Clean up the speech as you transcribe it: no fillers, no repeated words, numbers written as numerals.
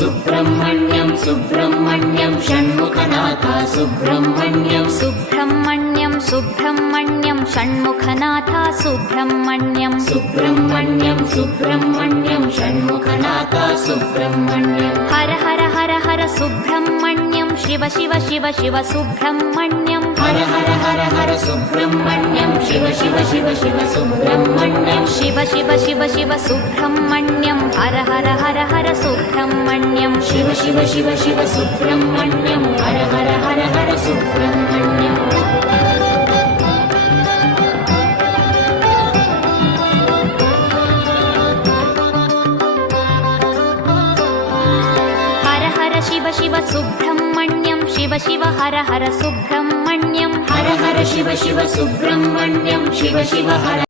Subrahmanyam Subrahmanyam Shanmukhanath Subrahmanyam Subrahmanyam Subrahmanyam Shanmukhanath Subrahmanyam Subrahmanyam Subrahmanyam Shanmukhanath Subrahmanyam Har Har Har Har Subrahmanyam Shiva Shiva Shiva Shiva Subrahmanyam Har Har Har Har Subrahmanyam Shiva Shiva Shiva Shiva Subrahmanyam Shiva Shiva Shiva Shiva Subrahmanyam Har Har Har Har Subrahmanyam Shiva Shiva Shiva Shiva Subrahmanyam Har Har Har Har Subrahmanyam Har Har Shiva Shiva Subrahmanyam Shiva Shiva Har Har Subrahmanyam Har Har Shiva Shiva Subrahmanyam Shiva Shiva Har